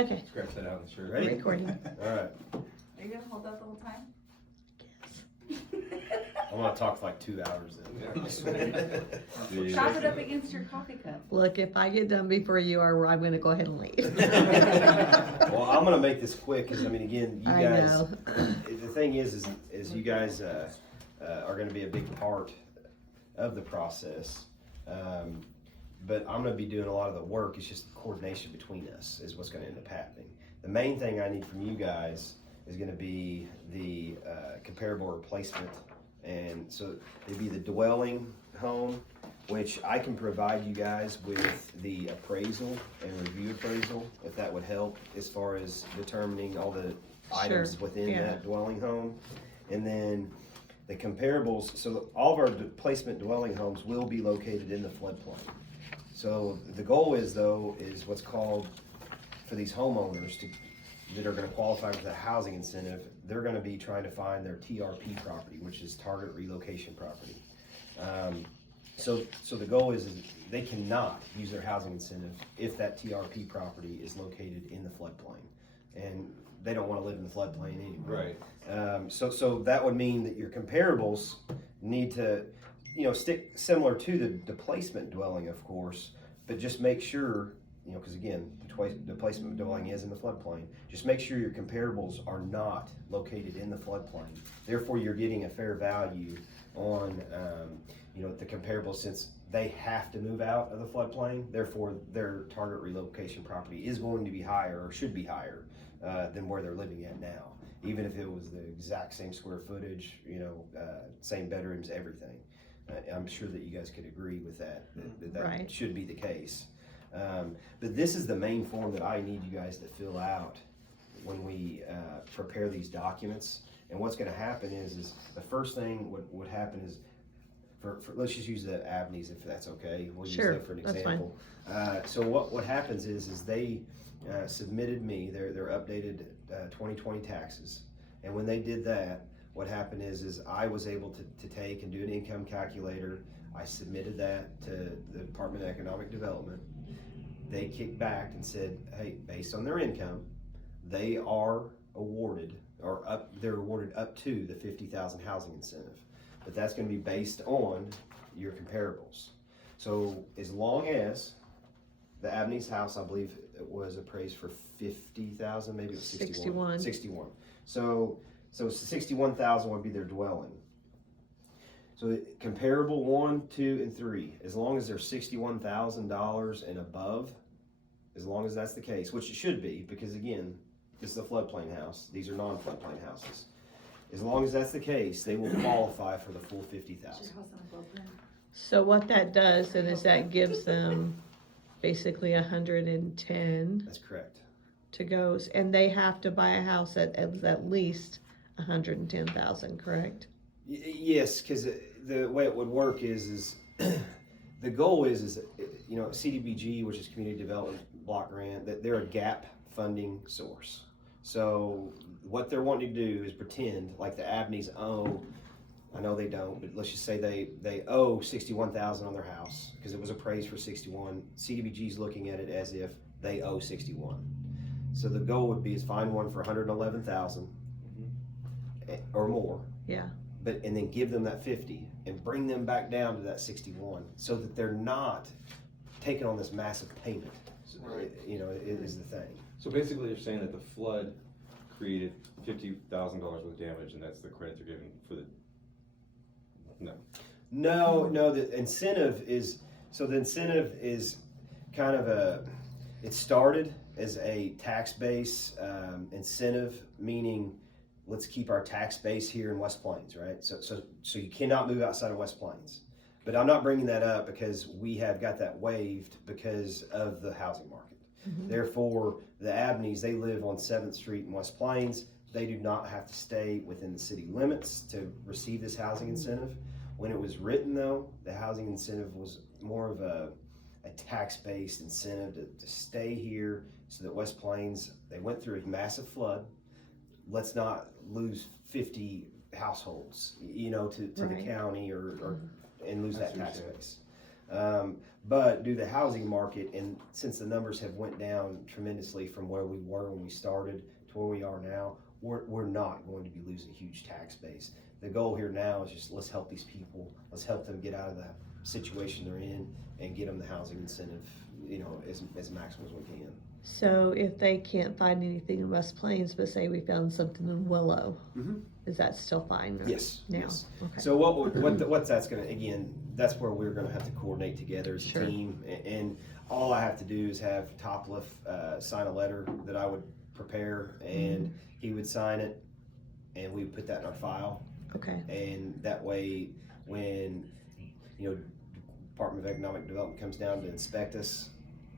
Okay. Scratch that out, sure. Ready? Recording. All right. Are you gonna hold that the whole time? I'm gonna talk for like 2 hours then. Prop it up against your coffee cup. Look, if I get done before you are, I'm gonna go ahead and leave. Well, I'm gonna make this quick because I mean, again, you I guys. know. The thing is you guys are gonna be a big part of the process. But I'm gonna be doing a lot of the work. It's just coordination between us is what's gonna end up happening. The main thing I need from you guys is gonna be the comparable replacement. And so it'd be the dwelling home, which I can provide you guys with the appraisal and review appraisal, if that would help as far as determining all the items within that dwelling home. And then the comparables, so all of our placement dwelling homes will be located in the floodplain. So the goal is what's called, for these homeowners that are gonna qualify for the housing incentive, they're gonna be trying to find their TRP property, which is target relocation property. So the goal is they cannot use their housing incentive if that TRP property is located in the floodplain. And they don't wanna live in the floodplain anyway. Right. So that would mean that your comparables need to, stick similar to the placement dwelling, of course, but just make sure, because again, the placement dwelling is in the floodplain. Just make sure your comparables are not located in the floodplain. Therefore, you're getting a fair value on, the comparables, since they have to move out of the floodplain. Therefore, their target relocation property is going to be higher, or should be higher, than where they're living at now. Even if it was the exact same square footage, same bedrooms, everything. I'm sure that you guys could agree with that. That Right. should be the case. But this is the main form that I need you guys to fill out when we prepare these documents. And what's going to happen is the first thing would happen is, for let's just use the Abneys if that's okay. We'll use that for an example. So what happens is they submitted me their updated 2020 taxes, and when they did that, what happened is I was able to take and do an income calculator. I submitted that to the Department of Economic Development. They kicked back and said, hey, based on their income, they are awarded, they're awarded up to the $50,000 housing incentive. But that's going to be based on your comparables. So as long as the Abney's house, I believe it was appraised for $50,000, maybe it was 61. 61. So 61,000 would be their dwelling. So comparable 1, 2, and 3, as long as they're $61,000 and above, as long as that's the case, which it should be, because again, this is a floodplain house. These are non-floodplain houses. As long as that's the case, they will qualify for the full $50,000. So what that does then is that gives them basically 110 That's correct. to go, and they have to buy a house at least 110,000, correct? Yes, because the way it would work is the goal is CDBG, which is Community Development Block Grant, that they're a gap funding source. So what they're wanting to do is pretend like the Abneys owe, I know they don't, but let's just say they owe 61,000 on their house because it was appraised for 61. CDBG's looking at it as if they owe 61. So the goal would be is find one for 111,000 or more. Yeah. And then give them that 50 and bring them back down to that 61 so that they're not taking on this massive payment. Right. It is the thing. So basically you're saying that the flood created $50,000 worth of damage, and that's the credit they're giving for the, No, the incentive is kind of it started as a tax base incentive, meaning let's keep our tax base here in West Plains, right? So you cannot move outside of West Plains. But I'm not bringing that up because we have got that waived because of the housing market. Mm-hmm. Therefore, the Abneys, they live on 7th Street in West Plains. They do not have to stay within the city limits to receive this housing incentive. When it was written, though, the housing incentive was more of a tax-based incentive to stay here so that West Plains, they went through a massive flood. Let's not lose 50 households, to the county or and lose that tax base. But due to the housing market, and since the numbers have went down tremendously from where we were when we started to where we are now, we're not going to be losing a huge tax base. The goal here now is just let's help these people, let's help them get out of the situation they're in and get them the housing incentive, as maximum as we can. So if they can't find anything in West Plains, but say we found something in Willow, is that still fine? Yes. Now? Yes. Okay. So what that's gonna, again, that's where we're gonna have to coordinate together as a Sure. team. And all I have to do is have Topliff sign a letter that I would prepare, and he would sign it, and we would put that in our file. Okay. And that way, when, Department of Economic Development comes down to inspect us,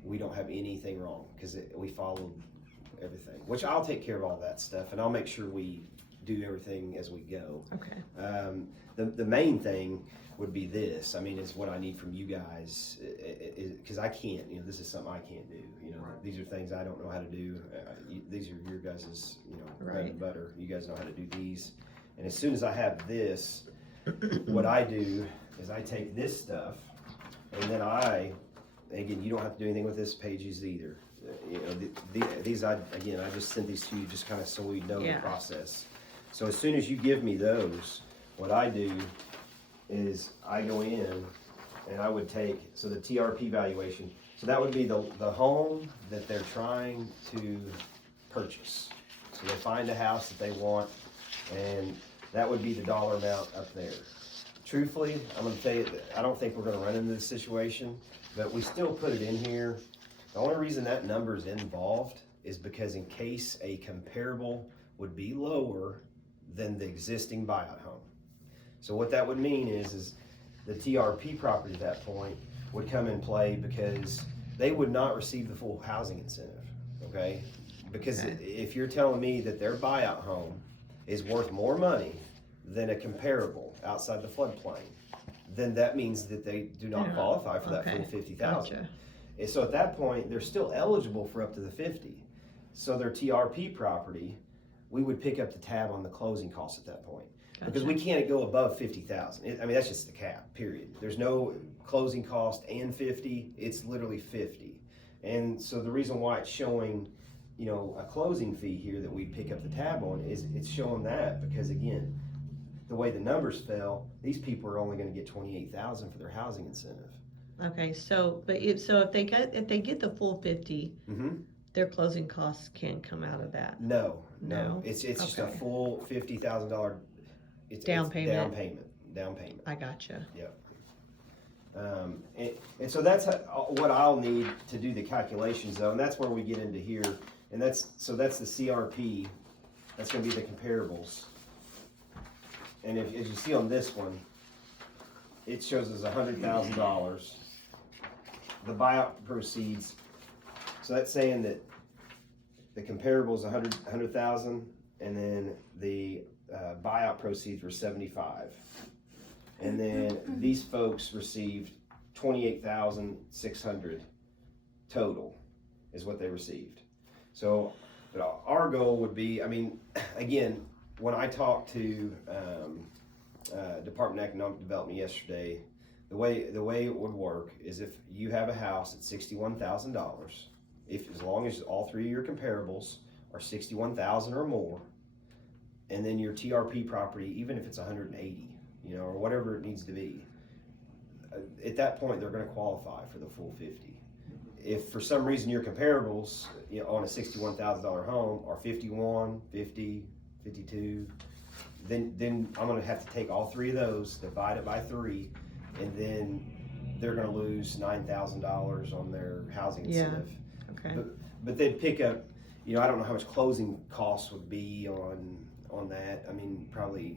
we don't have anything wrong, because we followed everything, which I'll take care of all that stuff, and I'll make sure we do everything as we go. Okay. The main thing would be this, is what I need from you guys, because I can't, this is something I can't do, these are things I don't know how to do. These are your guys', bread and butter. You guys know how to do these. And as soon as I have this, what I do is I take this stuff, and then again, you don't have to do anything with this pages either. These I just sent these to you just kind of so we know the process. So as soon as you give me those, what I do is I go in and I would take, so the TRP valuation, so that would be the home that they're trying to purchase. So they find a house that they want, and that would be the dollar amount up there. Truthfully, I'm gonna tell you that I don't think we're gonna run into this situation, but we still put it in here. The only reason that number is involved is because in case a comparable would be lower than the existing buyout home. So what that would mean is the TRP property at that point would come in play, because they would not receive the full housing incentive, okay? Because if you're telling me that their buyout home is worth more money than a comparable outside the floodplain, then that means that they do not qualify for that full 50,000. Gotcha. And so at that point, they're still eligible for up to the 50. So their TRP property, we would pick up the tab on the closing costs at that point. Because we can't go above 50,000. That's just the cap, period. There's no closing cost and 50, it's literally 50. And so the reason why it's showing, a closing fee here that we pick up the tab on is it's showing that because, again, the way the numbers fell, these people are only gonna get 28,000 for their housing incentive. Okay, so if they get the full 50, their closing costs can come out of that. No. No? It's just a full $50,000. Down payment. Down payment. I gotcha. Yep. And so that's what I'll need to do the calculations though, and that's where we get into here. And that's the CRP. That's gonna be the comparables. And as you see on this one, it shows us $100,000. The buyout proceeds. So that's saying that the comparable is 100,000, and then the buyout proceeds were 75. And then these folks received 28,600 total is what they received. So, but our goal would be, again, when I talked to Department of Economic Development yesterday, the way it would work is if you have a house at $61,000, as long as all three of your comparables are 61,000 or more, and then your TRP property, even if it's 180, or whatever it needs to be, at that point they're going to qualify for the full 50. If for some reason your comparables, on a $61,000 home are 51, 50, 52, then I'm going to have to take all three of those, divide it by 3, and then they're going to lose $9,000 on their housing incentive. Okay. But they'd pick up, I don't know how much closing costs would be on that. Probably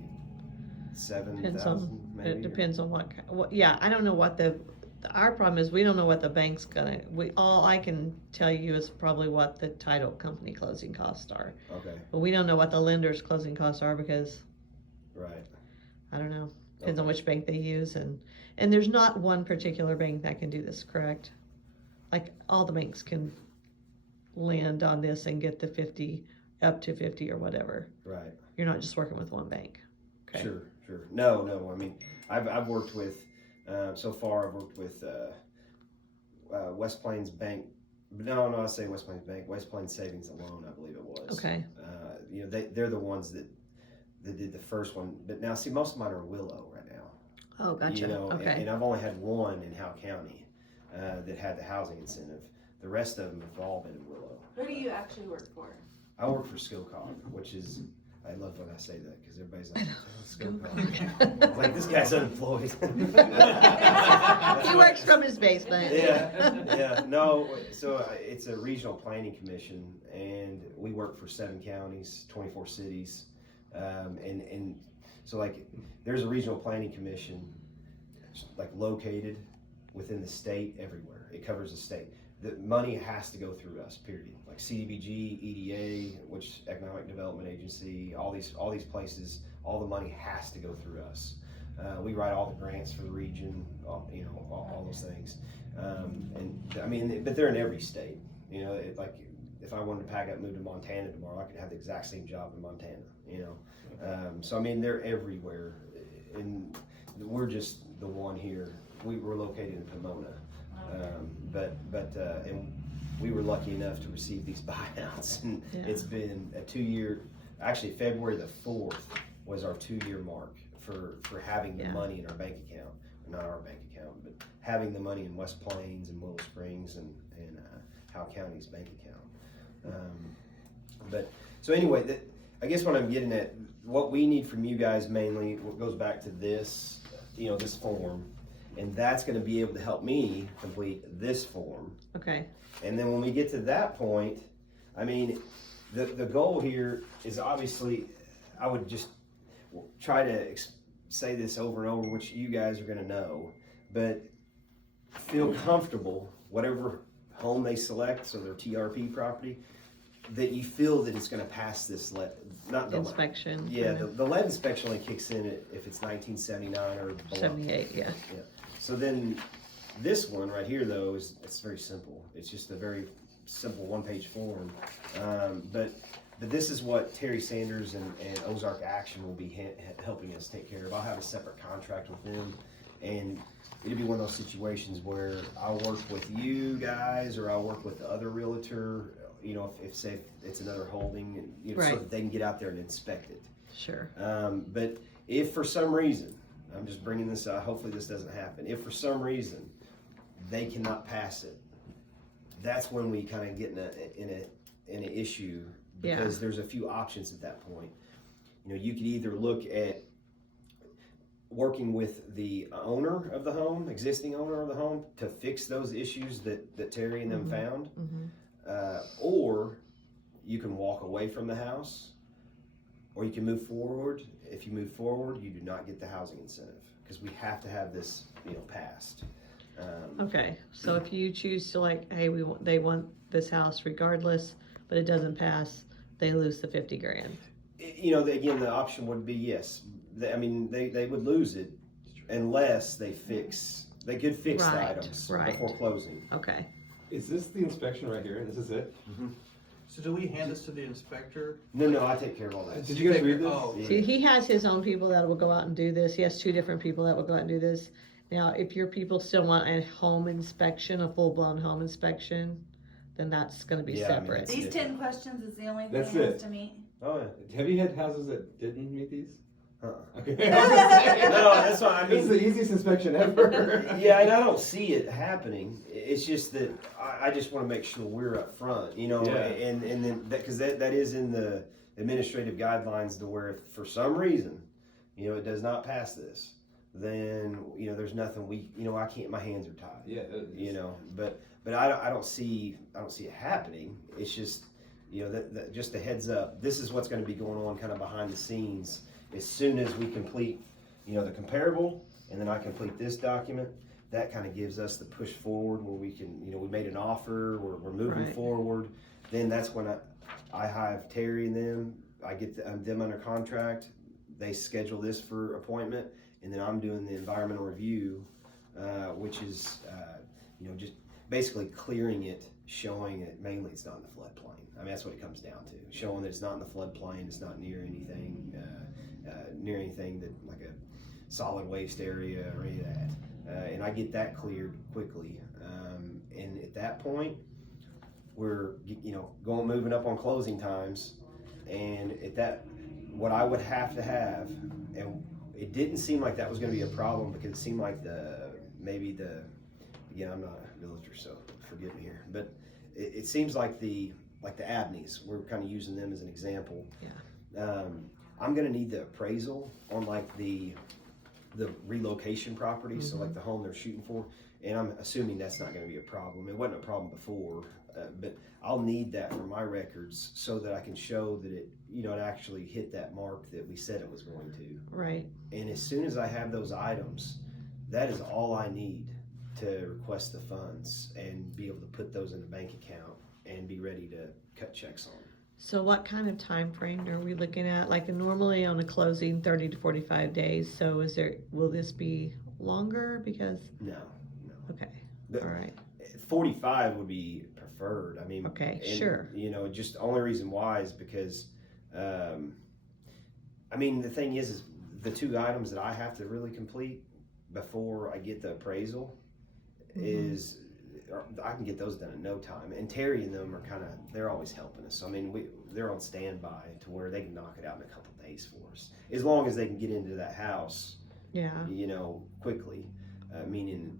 7,000 maybe. It depends on what. I don't know what our problem is. We don't know what the bank's gonna. All I can tell you is probably what the title company closing costs are. Okay. But we don't know what the lender's closing costs are because. Right. I don't know. Depends on which bank they use, and there's not one particular bank that can do this, correct? Like all the banks can land on this and get the 50 up to 50 or whatever. Right. You're not just working with one bank. Okay. Sure. No. I've worked with So far, I've worked with West Plains Bank. No, I say West Plains Bank. West Plains Savings and Loan, I believe it was. Okay. They're the ones that did the first one. But now, see, most of mine are Willow right now. Oh, gotcha. Okay. And I've only had one in Howe County that had the housing incentive. The rest of them have all been in Willow. Who do you actually work for? I work for Skilcog, which is, I love when I say that because everybody's like, Skilcog. Like, this guy's unemployed. He works from his basement. Yeah. No, so it's a regional planning commission, and we work for 7 counties, 24 cities. And so, like, there's a regional planning commission, like, located within the state everywhere. It covers the state. The money has to go through us, period. Like CDBG, EDA, which Economic Development Agency, all these places, all the money has to go through us. We write all the grants for the region, all those things. And I mean, but they're in every state. Like if I wanted to pack up and move to Montana tomorrow, I could have the exact same job in Montana. So I mean, they're everywhere, and we're just the one here. We were located in Pomona. And we were lucky enough to receive these buyouts, and it's been a 2-year. Actually, February the 4th was our 2-year mark for having the money in our bank account. Not our bank account, but having the money in West Plains and Willow Springs and Howe County's bank account. But so anyway, I guess what I'm getting at, what we need from you guys mainly, what goes back to this, this form. And that's going to be able to help me complete this form. Okay. And then when we get to that point, I mean, the goal here is obviously, I would just try to say this over and over, which you guys are going to know, but feel comfortable, whatever home they select, so their TRP property, that you feel that it's going to pass this not the inspection. Yeah, the lead inspection only kicks in if it's 1979 or below. 78, yeah. So then this one right here, though, it's very simple. It's just a very simple 1-page form. But this is what Terry Sanders and Ozark Action will be helping us take care of. I'll have a separate contract with them, and it'll be one of those situations where I'll work with you guys, or I'll work with the other realtor. If say it's another holding, and so that they can get out there and inspect it. Sure. But if for some reason, I'm just bringing this up, hopefully this doesn't happen. If for some reason they cannot pass it, that's when we kind of get in an issue, because there's a few options at that point. You could either look at working with the owner of the home, existing owner of the home, to fix those issues that Terry and them found, or you can walk away from the house, or you can move forward. If you move forward, you do not get the housing incentive, because we have to have this, passed. Okay, so if you choose to they want this house regardless, but it doesn't pass, they lose the $50,000. Again, the option would be yes. They would lose it unless they could fix the items before closing. Okay. Is this the inspection right here? This is it? Mm-hmm. So do we hand this to the inspector? No, I take care of all that. Did you guys read this? Oh. Yeah. See, he has his own people that will go out and do this. He has 2 different people that will go out and do this. Now, if your people still want a home inspection, a full-blown home inspection, then that's going to be separate. These 10 questions is the only thing That's it has it. to meet. Oh yeah. Have you had houses that didn't meet these? Okay. No, that's what I mean. This is the easiest inspection ever. Yeah, and I don't see it happening. It's just that I just want to make sure we're up front, and then because that is in the administrative guidelines, to where if for some reason, it does not pass this, then there's nothing I can't. My hands are tied. Yeah. But I don't see it happening. It's just that just a heads up. This is what's going to be going on kind of behind the scenes. As soon as we complete, the comparable, and then I complete this document, that kind of gives us the push forward where we can, we made an offer, we're moving forward. Then that's when I have Terry and them, I get them under contract, they schedule this for appointment, and then I'm doing the environmental review, which is, just basically clearing it, showing it, mainly it's not in the floodplain. That's what it comes down to, showing that it's not in the floodplain, it's not near anything that like a solid waste area or any of that. and I get that cleared quickly. And at that point, we're, moving up on closing times, and at that, what I would have to have, and it didn't seem like that was gonna be a problem, because it seemed like again, I'm not a realtor, so forgive me here, but it seems like the Abneys, we're kind of using them as an example. Yeah. I'm gonna need the appraisal on like the relocation property, so like the home they're shooting for, and I'm assuming that's not gonna be a problem. It wasn't a problem before, but I'll need that for my records so that I can show that it actually hit that mark that we said it was going to. Right. And as soon as I have those items, that is all I need to request the funds and be able to put those in a bank account and be ready to cut checks on. So what kind of time frame are we looking at? Like normally on a closing, 30 to 45 days. So will this be longer? Because, No. okay, But all right. 45 would be preferred. I mean, Okay, and, sure. Just the only reason why is because, the thing is the two items that I have to really complete before I get the appraisal is, I can get those done in no time. And Terry and them are they're always helping us. They're on standby to where they can knock it out in a couple days for us, as long as they can get into that house, Yeah. quickly. Meaning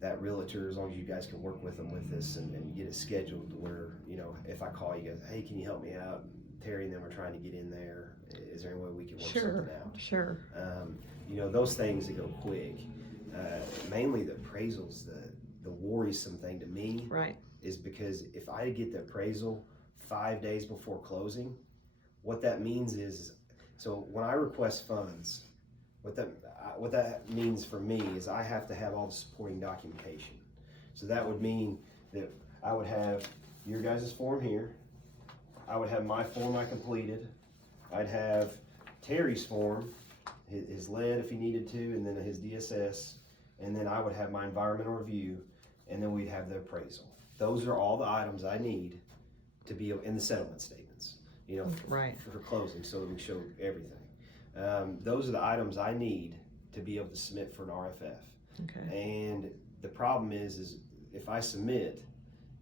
that realtor, as long as you guys can work with them with this and get it scheduled to where, if I call you guys, hey, can you help me out? Terry and them are trying to get in there. Is there any way we can work something out? Sure. Those things that go quick. Mainly the appraisals, the worrisome thing to me Right. is because if I get the appraisal 5 days before closing, what that means is, so when I request funds, what that means for me is I have to have all the supporting documentation. So that would mean that I would have your guys' form here, I would have my form I completed, I'd have Terry's form, his lead if he needed to, and then his DSS, and then I would have my environmental review, and then we'd have the appraisal. Those are all the items I need to be in the settlement statements, Right. for closing, so that we show everything. Those are the items I need to be able to submit for an RFF. Okay. And the problem is if I submit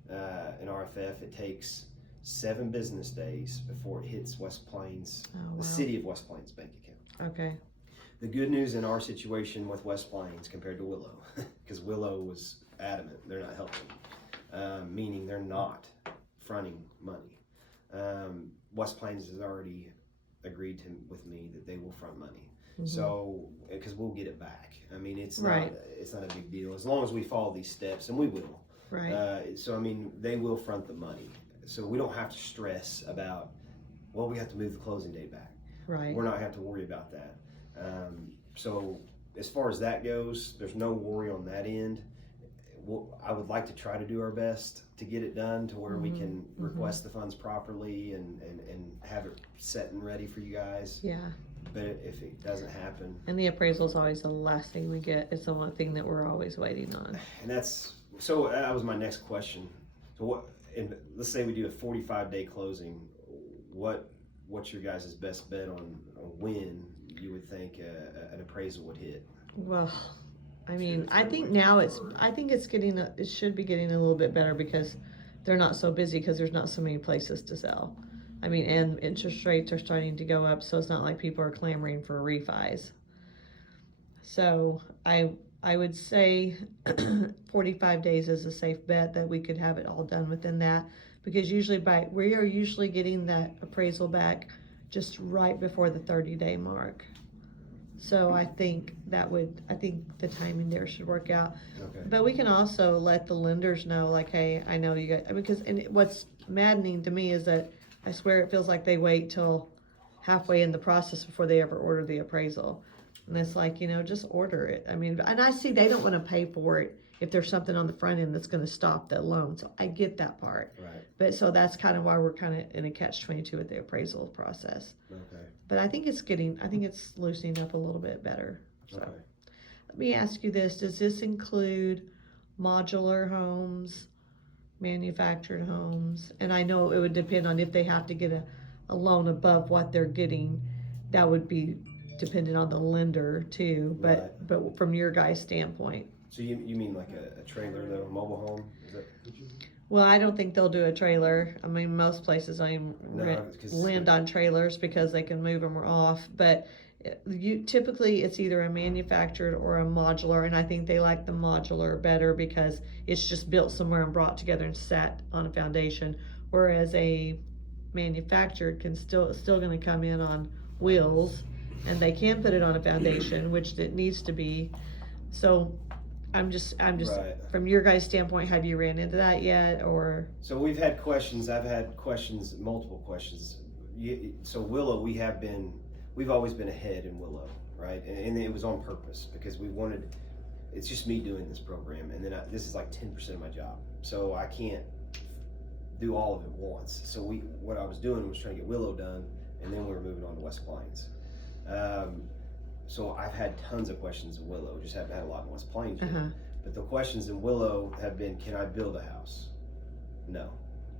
an RFF, it takes 7 business days before it hits West Plains, Oh, the wow. city of West Plains bank account. Okay. The good news in our situation with West Plains compared to Willow, because Willow was adamant, they're not helping, meaning they're not fronting money. West Plains has already agreed with me that they will front money. So, because we'll get it back. It's Right. not a big deal as long as we follow these steps, and we will. Right. They will front the money. So we don't have to stress about, well, we have to move the closing date back. Right. We're not have to worry about that. So as far as that goes, there's no worry on that end. I would like to try to do our best to get it done to where we can request the funds properly and have it set and ready for you guys. Yeah. But if it doesn't happen, And the appraisal is always the last thing we get. It's the one thing that we're always waiting on. and that was my next question. So let's say we do a 45-day closing. What's your guys' best bet on when you would think an appraisal would hit? Well, I think now it should be getting a little bit better because they're not so busy because there's not so many places to sell. And interest rates are starting to go up, so it's not like people are clamoring for refis. So I would say 45 days is a safe bet that we could have it all done within that, because we are usually getting that appraisal back just right before the 30-day mark. So I think the timing there should work out. Okay. But we can also let the lenders know, like, hey, I know you guys, what's maddening to me is that I swear it feels like they wait till halfway in the process before they ever order the appraisal. And it's like, just order it. And I see they don't want to pay for it if there's something on the front end that's going to stop that loan. So I get that part. Right. But so that's kind of why we're kind of in a catch-22 with the appraisal process. Okay. But I think it's loosening up a little bit better. So Okay. let me ask you this. Does this include modular homes, manufactured homes? And I know it would depend on if they have to get a loan above what they're getting. That would be dependent on the lender too, but, Right. but from your guys' standpoint. So you mean like a trailer though, a mobile home? Is that? Well, I don't think they'll do a trailer. I mean, most places don't even No, 'cause- land on trailers because they can move them off, but typically it's either a manufactured or a modular, and I think they like the modular better because it's just built somewhere and brought together and sat on a foundation, whereas a manufactured can still gonna come in on wheels, and they can put it on a foundation, which it needs to be. So I'm just, Right. from your guys' standpoint, have you ran into that yet, or? So we've had questions, I've had questions, multiple questions. So Willow, we've always been ahead in Willow, right? And it was on purpose because we wanted, it's just me doing this program, and then this is like 10% of my job. So I can't do all of it once. So what I was doing was trying to get Willow done, and then we were moving on to West Plains. So I've had tons of questions in Willow, just haven't had a lot in West Plains yet. But the questions in Willow have been, can I build a house? No,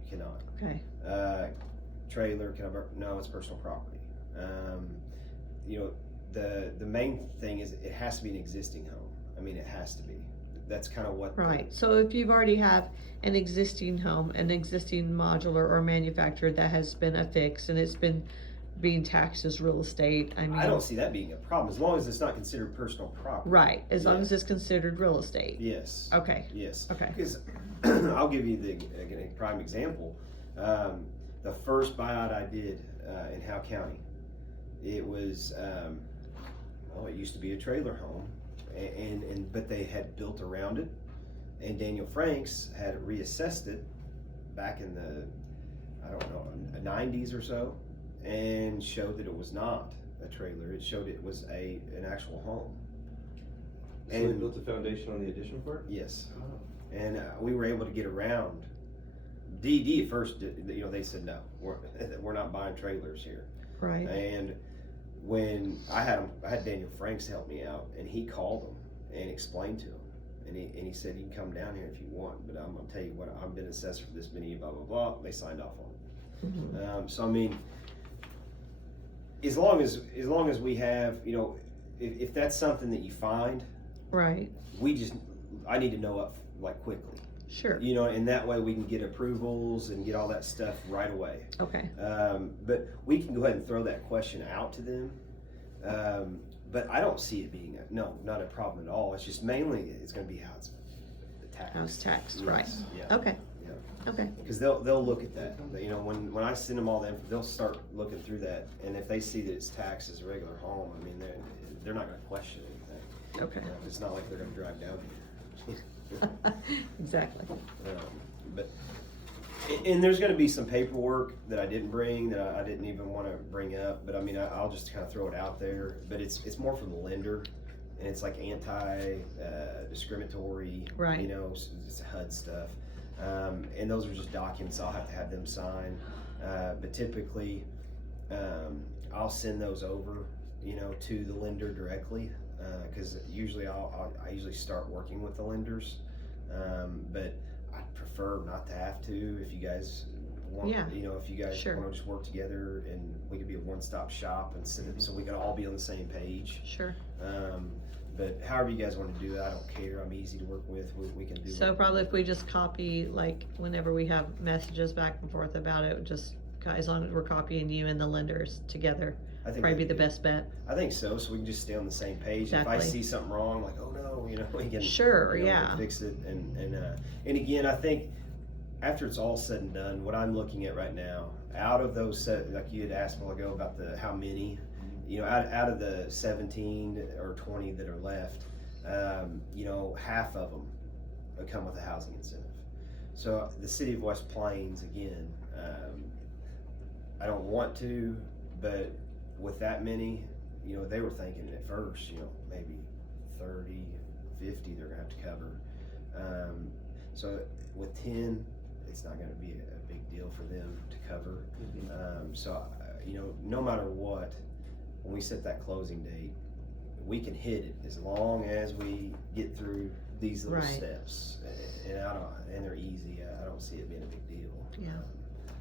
you cannot. Okay. Trailer, no, it's personal property. The main thing is it has to be an existing home. I mean, it has to be. That's kind of what. Right, so if you've already have an existing home, an existing modular or manufactured that has been affixed and it's been being taxed as real estate, I mean. I don't see that being a problem, as long as it's not considered personal property. Right, as long as it's considered real estate. Yes. Okay, Yes. okay. Because I'll give you a prime example. The first buyout I did in Howe County, it was, it used to be a trailer home, but they had built around it, and Daniel Franks had reassessed it back in the, I don't know, 90s or so, and showed that it was not a trailer. It showed it was an actual home. So they built the foundation on the addition part? Yes. Oh. And we were able to get around. DD at first, they said no, we're not buying trailers here. Right. And when I had Daniel Franks help me out, and he called them and explained to them, and he said, you can come down here if you want, but I'm gonna tell you what, I've been assessed for this many, blah blah blah. They signed off on it. So I mean, as long as we have, if that's something that you find, Right, I need to know up like quickly. sure, And that way we can get approvals and get all that stuff right away. okay, But we can go ahead and throw that question out to them. But I don't see it being not a problem at all. It's just mainly it's going to be how it's taxed. house tax, Yes, right, Yeah. okay, Yeah. okay, Because they'll look at that. When I send them all that, they'll start looking through that, and if they see that it's taxed as a regular home, I mean they're not going to question anything. okay. It's not like they're going to drive down here. Exactly, And there's going to be some paperwork that I didn't bring that I didn't even want to bring up, but I mean I'll just kind of throw it out there. But it's more from the lender, and it's like discriminatory, Right. It's HUD stuff, and those are just documents I'll have to have them sign. But typically, I'll send those over, to the lender directly, because usually I usually start working with the lenders, but I prefer not to have to. If you guys want, Yeah. if you guys Sure. want to just work together and we could be a one-stop shop and send it so we can all be on the same page. sure. But however you guys want to do it, I don't care. I'm easy to work with. We can do. So it. probably if we just copy, like, whenever we have messages back and forth about it, just, as long as we're copying you and the lenders together, I think probably be that'd the best bet. I think so. So we can just stay on the same page. If I Exactly. see something wrong, like we can Sure, we yeah. can fix it. And again, I think after it's all said and done, what I'm looking at right now, out of those like you had asked a while ago about how many, out of the 17 or 20 that are left, half of them come with a housing incentive. So the city of West Plains, again, I don't want to, but with that many, they were thinking at first, maybe 30, 50 they're gonna have to cover. So with 10, it's not gonna be a big deal for them to cover. So no matter what, when we set that closing date, we can hit it as long as we get through these little Right. steps, and they're easy. I don't see it being a big deal. Yeah.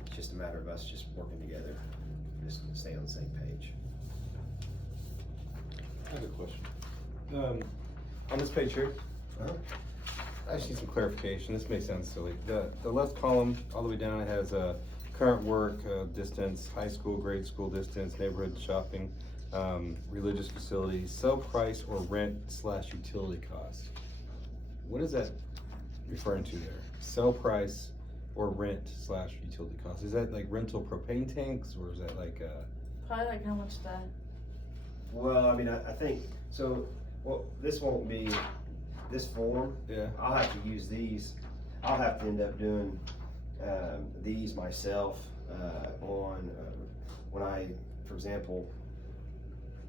It's just a matter of us just working together, just stay on the same page. I have a question. On this page here, Uh-huh. I just need some clarification. This may sound silly. The left column, all the way down, it has current work, distance, high school, grade school distance, neighborhood shopping, religious facilities, sell price or rent/utility cost. What is that referring to there? Sell price or rent/utility cost? Is that like rental propane tanks, or is that like Probably like how much the, Well, I mean, I think, so, well, this won't be, this form, yeah? I'll have to use these, I'll have to end up doing, these myself, when I, for example,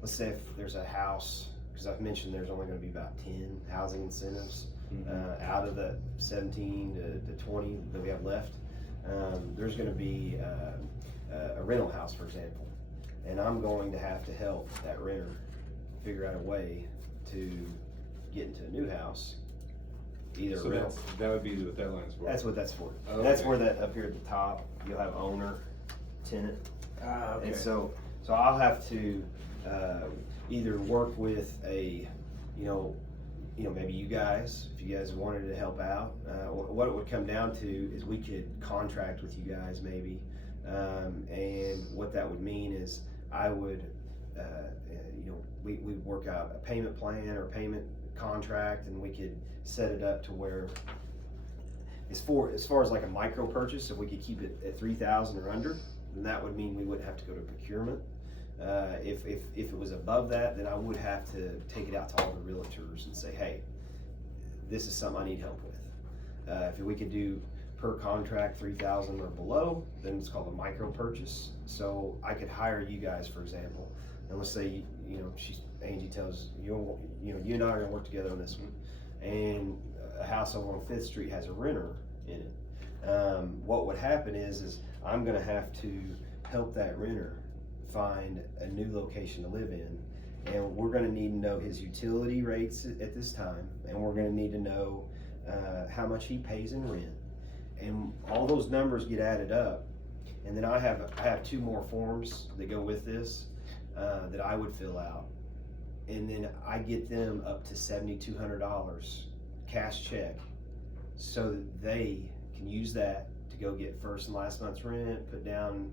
let's say if there's a house, cause I've mentioned there's only gonna be about 10 housing incentives, out of the 17 to 20 that we have left. There's gonna be, a rental house, for example, and I'm going to have to help that renter figure out a way to get into a new house, either So rental. that would be what that line is for. That's what that's for. Oh, That's okay. where that, up here at the top, you'll have owner, tenant. Ah, okay. And so I'll have to, either work with a, maybe you guys, if you guys wanted to help out. What it would come down to is we could contract with you guys maybe. And what that would mean is I would, we'd work out a payment plan or payment contract, and we could set it up to where, as far as like a micro purchase, if we could keep it at 3,000 or under, then that would mean we wouldn't have to go to procurement. If it was above that, then I would have to take it out to all the realtors and say, hey, this is something I need help with. If we could do per contract 3,000 or below, then it's called a micro purchase. So I could hire you guys, for example, and let's say Angie tells you and I are gonna work together on this one, and a house over on 5th Street has a renter in it. What would happen is I'm gonna have to help that renter find a new location to live in, and we're gonna need to know his utility rates at this time, and we're gonna need to know how much he pays in rent, and all those numbers get added up. And then I have 2 more forms that go with this that I would fill out, and then I get them up to $7,200 cash check, so that they can use that to go get first and last month's rent, put down,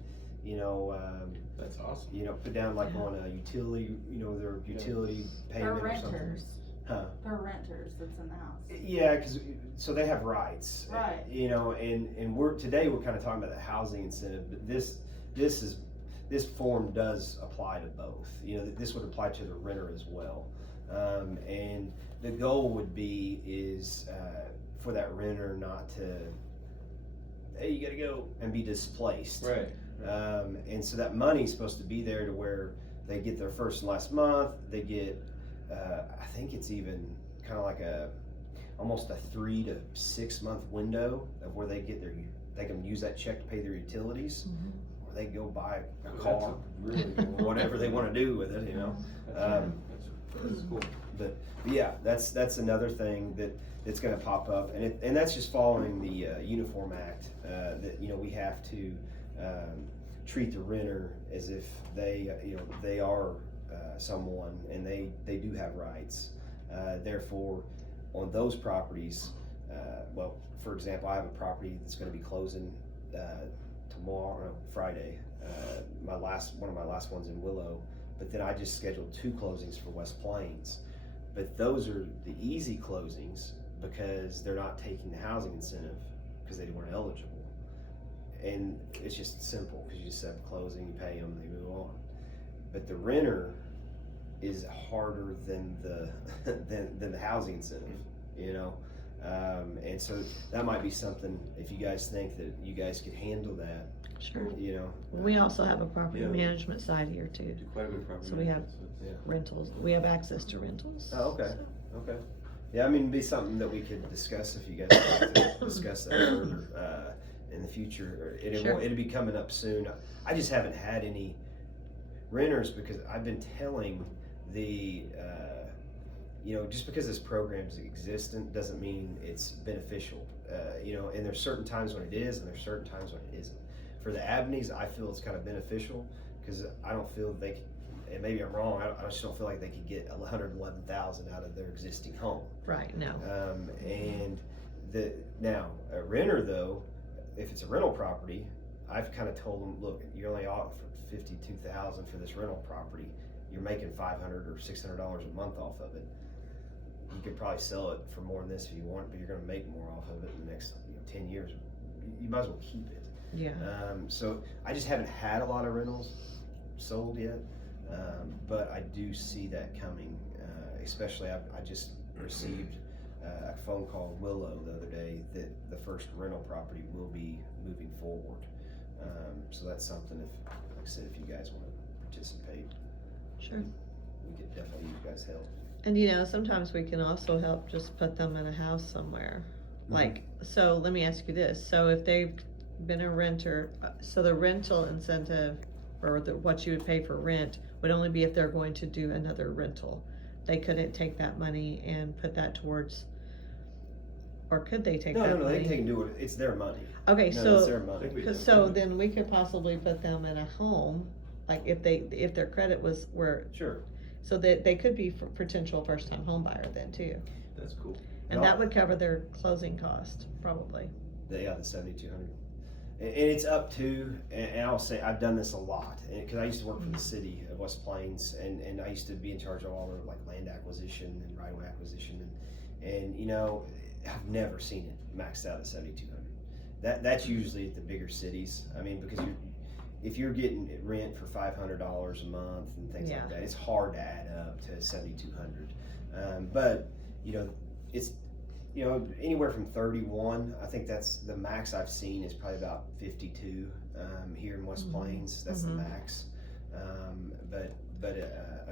That's awesome. put down like Yeah. on a utility, their utility payment they're or something. renters, Huh? they're renters that's in the house. Yeah, so they have rights. Right. And today we're kind of talking about the housing incentive, but this form does apply to both. This would apply to the renter as well. And the goal would be for that renter not to, hey, you gotta go, and be displaced. Right. And so that money's supposed to be there to where they get their first and last month, they get, I think it's even kind of like almost a 3 to 6 month window of where they can use that check to pay their utilities, or they go buy a car, Really good. whatever they want to do with it, That's cool. But yeah, that's another thing that's going to pop up, and that's just following the Uniform Act, that we have to treat the renter as if they are someone, and they do have rights. Therefore, on those properties, for example, I have a property that's going to be closing tomorrow, Friday. One of my last ones in Willow, but then I just scheduled 2 closings for West Plains. But those are the easy closings because they're not taking the housing incentive because they weren't eligible. And it's just simple because you just set up a closing, you pay them, they move on. But the renter is harder than the housing incentive, and so that might be something, if you guys think that you guys could handle that, Sure. we We also have a property Yeah. management side here too. Do quite a bit of property So we have- management, so it's- Rentals, we have access to rentals. Oh, okay. so. Okay. Yeah, I mean, it'd be something that we could discuss if you guys would like to discuss that further in the future. Sure. It'll be coming up soon. I just haven't had any renters because I've been telling just because this program's existent doesn't mean it's beneficial. And there's certain times when it is, and there's certain times when it isn't. For the Abneys, I feel it's kind of beneficial because I don't feel they and maybe I'm wrong, I just don't feel like they could get 111,000 out of their existing home. Right, no. And now a renter though, if it's a rental property, I've kind of told them, look, you're only off for 52,000 for this rental property. You're making $500 or $600 a month off of it. You could probably sell it for more than this if you want, but you're going to make more off of it in the next 10 years. You might as well keep it. Yeah. So I just haven't had a lot of rentals sold yet, but I do see that coming. Especially, I just received a phone call Willow the other day that the first rental property will be moving forward. So that's something. If, like I said, if you guys want to participate, Sure. we could definitely use you guys' help. And sometimes we can also help just put them in a house somewhere. Like, so let me ask you this. So if they've been a renter, so the rental incentive or what you would pay for rent would only be if they're going to do another rental. They couldn't take that money and put that towards, or could they take that No, money? they can do it. It's their money. Okay, No, so, it's their money. so then we could possibly put them in a home, like if their credit was where, Sure. so that they could be for potential first-time home buyer then too. That's cool. And that would cover their closing cost, probably. The 7,200. And it's up to, and I'll say, I've done this a lot, because I used to work for the city of West Plains, and I used to be in charge of all their like land acquisition and right-of-way acquisition, and I've never seen it maxed out at 7,200. That's usually at the bigger cities. I mean, because if you're getting rent for $500 a month and things like that, it's hard to add up to 7,200. But it's anywhere from 31. I think that's the max I've seen is probably about 52 here in West Plains. That's the max. But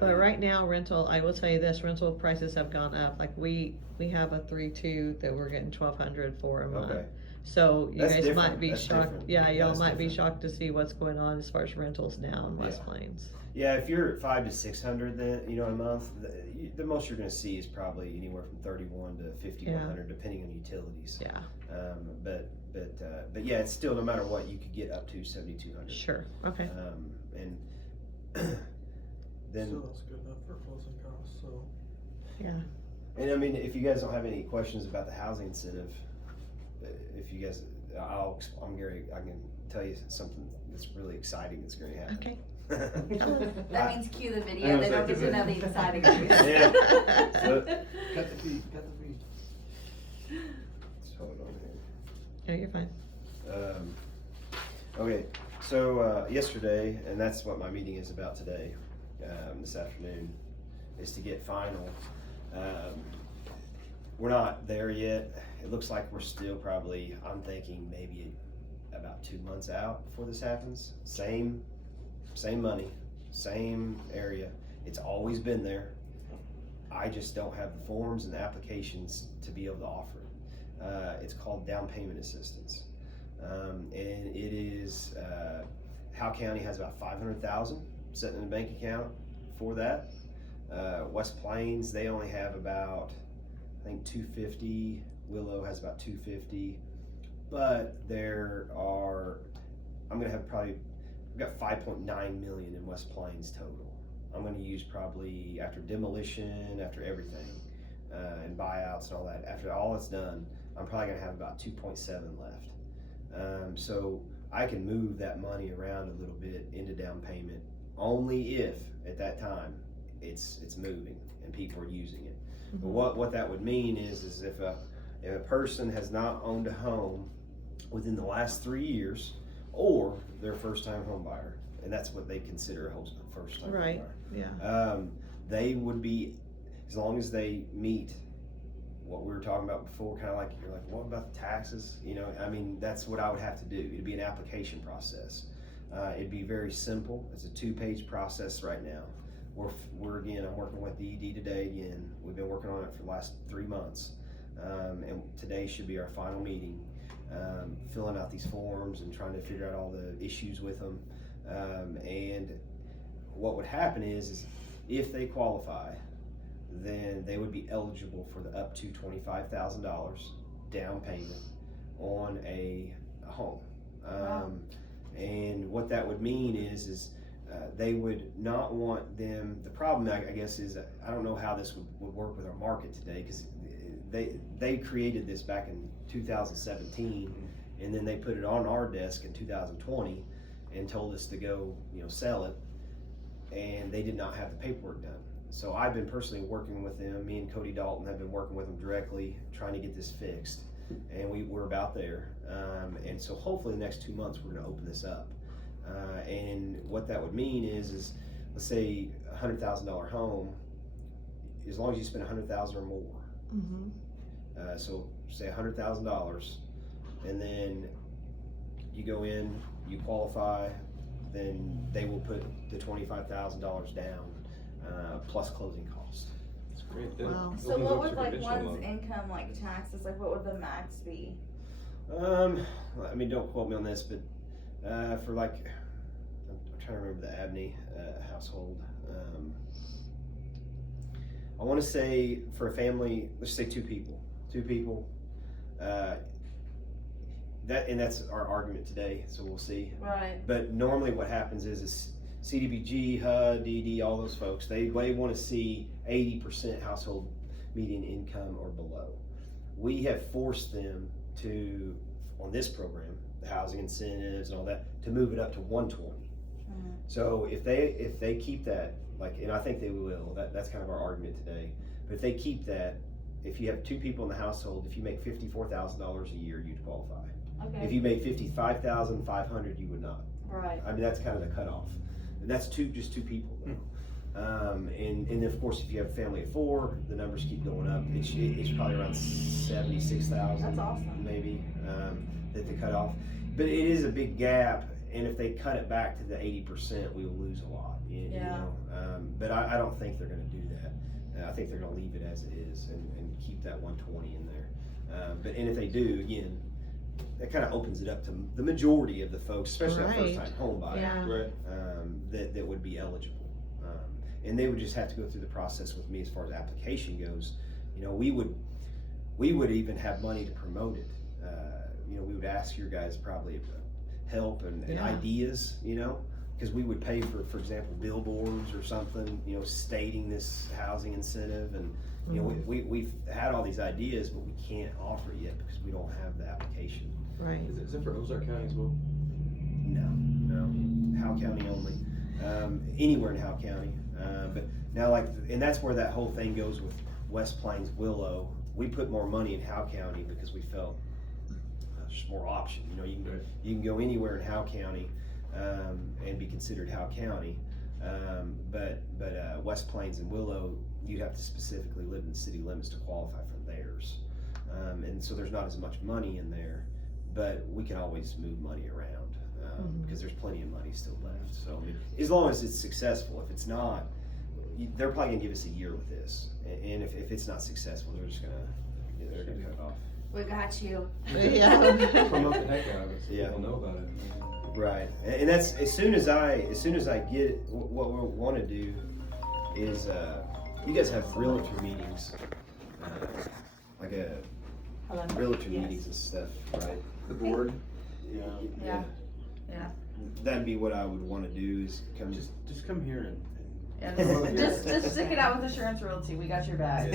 Right now, rental, I will tell you this, rental prices have gone up. Like we have a 3.2 that we're getting 1,200 for a month. Okay. So you That's guys different. might be That's shocked. different. Yeah, y'all That's might be different. shocked to see what's going on as far as rentals now in West Plains. Yeah, if you're at 500 to 600, then a month, the most you're going to see is probably anywhere from 3,100 to 5,100, depending on utilities. Yeah. But yeah, it's still, no matter what, you could get up to 7,200. Sure. Okay. And then, Still, that's good enough for closing costs, so. Yeah. and I mean, if you guys don't have any questions about the housing incentive, if you guys, I can tell you something that's really exciting that's going to happen. Okay. That means cue the video, they don't get to know the exciting news. Yeah. So- Cut the feed. Hold on here. No, you're fine. Okay, so yesterday, and that's what my meeting is about today, this afternoon, is to get final. We're not there yet. It looks like we're still probably, I'm thinking maybe about 2 months out before this happens. Same money, same area. It's always been there. I just don't have the forms and the applications to be able to offer it. It's called down payment assistance. And it is, Howe County has about 500,000 sitting in a bank account for that. West Plains, they only have about, I think 250. Willow has about 250, but I'm gonna have probably, we've got 5.9 million in West Plains total. I'm gonna use probably, after demolition, after everything, and buyouts and all that, after all it's done, I'm probably gonna have about 2.7 left. So I can move that money around a little bit into down payment only if at that time it's moving and people are using it. But what that would mean is if a person has not owned a home within the last 3 years, or they're a first-time home buyer, and that's what they consider a first-time home buyer. Yeah. They would be, as long as they meet what we were talking about before, kind of like, you're like, what about the taxes? I mean, that's what I would have to do. It'd be an application process. It'd be very simple. It's a 2-page process right now. I'm working with the ED today again. We've been working on it for the last 3 months. And today should be our final meeting, filling out these forms and trying to figure out all the issues with them. And what would happen is if they qualify, then they would be eligible for the up to $25,000 down payment on a home. Wow. And what that would mean is they would not want them, the problem I guess is, I don't know how this would work with our market today, because they created this back in 2017, and then they put it on our desk in 2020 and told us to go, sell it, and they did not have the paperwork done. So I've been personally working with them. Me and Cody Dalton have been working with them directly, trying to get this fixed, and we're about there. And so hopefully the next 2 months we're gonna open this up. And what that would mean is let's say $100,000 home, as long as you spend $100,000 or more. Mm-hmm. So say $100,000, and then you go in, you qualify, then they will put the $25,000 down, plus closing costs. It's great. Wow. So Opens what up would your like conventional one's loan. income, like taxes, like what would the max be? I mean, don't quote me on this, but for like, I'm trying to remember the Abney household. I want to say for a family, let's say two people. That's our argument today, so we'll see. Right. But normally what happens is CDBG, HUD, DD, all those folks, they want to see 80% household median income or below. We have forced them to, on this program, the housing incentives and all that, to move it up to 120. Mhm. So if they keep that, like, and I think they will, that's kind of our argument today, but if they keep that, if you have two people in the household, if you make $54,000 a year, you'd qualify. If Okay, you made $55,500, you would not. right. I mean, that's kind of the cutoff. And that's just two people though. And of course, if you have a family of four, the numbers keep going up. It's probably around 76,000. That's awesome. Maybe, that they cut off. But it is a big gap, and if they cut it back to the 80%, we will lose a lot. You Yeah. know? But I don't think they're gonna do that. I think they're gonna leave it as it is and keep that 120 in there. And if they do, again, that kind of opens it up to the majority of the folks, especially a Right. first-time home buyer, Yeah. Right. that would be eligible. And they would just have to go through the process with me as far as application goes. We would even have money to promote it. We would ask your guys probably help and Yeah. ideas, because we would pay for example, billboards or something, stating this housing incentive. And we've had all these ideas, but we can't offer it yet because we don't have the application. Right. Is it for Ozark County as well? No, Howe County only. Anywhere in Howe County. But now, and that's where that whole thing goes with West Plains, Willow. We put more money in Howe County because we felt there's just more option. You can go anywhere in Howe County and be considered Howe County. But West Plains and Willow, you'd have to specifically live in the city limits to qualify for theirs. And so there's not as much money in there, but we can always move money around. Because there's plenty of money still left. So I mean, as long as it's successful. If it's not, they're probably gonna give us a year with this. And if it's not successful, they're just gonna cut it off. We got you. Yeah. Promote the heck out of it so Yeah. people know about it. Right. And that's as soon as I get it, what we want to do is you guys have realtor meetings, like a Hello. realtor Yes. meetings and stuff, right? The board? Yeah. Yeah. That'd be what I would want to do is come Just come here and. Yeah, just stick it out with Assurance Realty. We got your back.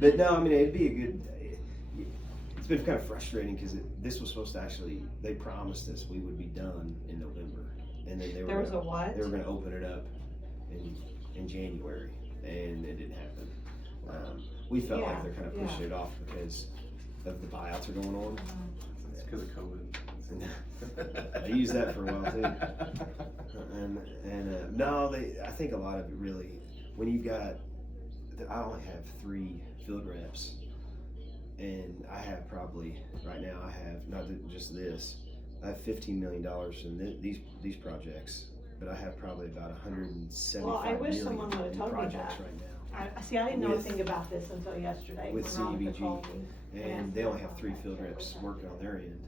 But no, I mean, it'd be a good, it's been kind of frustrating because this was supposed to they promised us we would be done in November. And then There was a what? They were gonna open it up in January, and it didn't happen. We felt like they're kind of pushing it off because of the buyouts are going on. It's because of COVID. I used that for a while too. No, I think a lot of it really, when you got, I only have 3 field reps, and I have probably, right now I have, not just this, I have $15 million in these projects, but I have probably about 175 Well, I wish million someone would've in told me projects that. right now. See, I didn't know With- anything about this until yesterday. with when Veronica CDBG. told me. And they only have 3 field reps working on their end.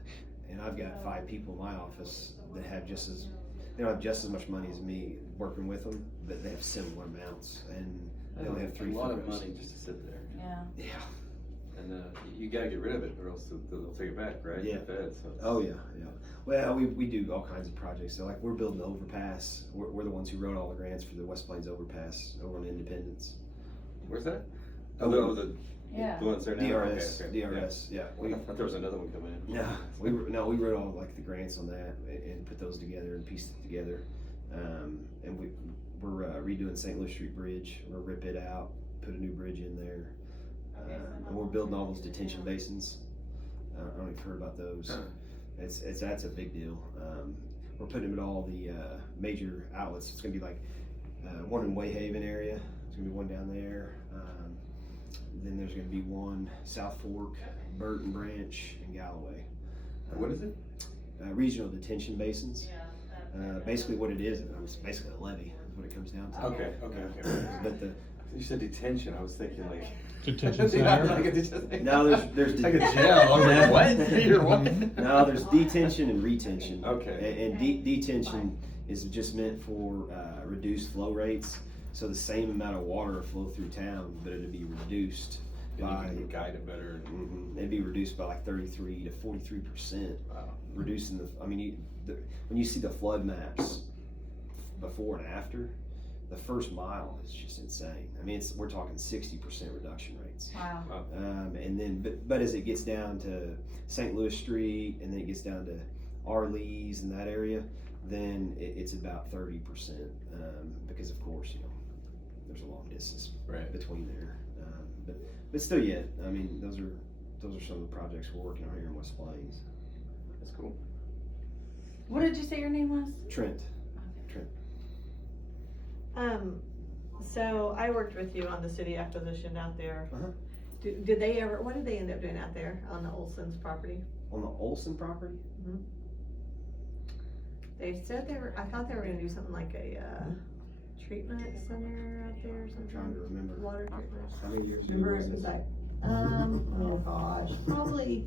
And I've got 5 people in my office that have they don't have just as much money as me working with them, but they have similar amounts. And they only have 3 A lot field of reps. money just to sit there. Yeah. Yeah. And, you gotta get rid of it or else they'll take it back, right? Yeah. The feds, so it's- Oh, yeah, yeah. Well, we do all kinds of projects. So like we're building the overpass. We're the ones who wrote all the grants for the West Plains overpass over on Independence. Where's that? Oh, the Yeah. ones there now? DRS, Okay, okay. DRS, yeah. I thought there was another one coming in. Yeah, we wrote all like the grants on that and put those together and pieced it together. And we're redoing St. Louis Street Bridge. We'll rip it out, put a new bridge in there. And we're building all those detention basins. I don't know if you've heard about those. That's a big deal. We're putting them at all the major outlets. It's gonna be like one in Wayhaven area. There's gonna be one down there. Then there's gonna be one South Fork, Burton Branch, and Galloway. What is it? Regional detention basins. Basically what it is, it's basically a levee is what it comes down to. Okay. But the You said detention, I was thinking like. Detention Yeah, center? like a detention. no, there's Like a jail, I was like, what? You're what? no, there's detention and retention. Okay. And detention is just meant for reduced flow rates. So the same amount of water will flow through town, but it'd be reduced by. And you can guide it better. It'd be reduced by like 33 to 43%. Wow. Reducing the. I mean, when you see the flood maps before and after, the first mile is just insane. I mean, we're talking 60% reduction rates. Wow. And then, but as it gets down to St. Louis Street, and then it gets down to Arlees and that area, then it's about 30%. Because of course, there's a long distance Right. between there. But still yet, I mean, those are some of the projects we're working on here in West Plains. That's cool. What did you say your name was? Trent. So I worked with you on the city acquisition out there. Uh-huh. What did they end up doing out there on the Olson's property? On the Olson property? They said I thought they were gonna do something like a, treatment center out there or I'm something. trying to remember. Water treatment. How many years ago Remember was it was this? like, oh gosh, probably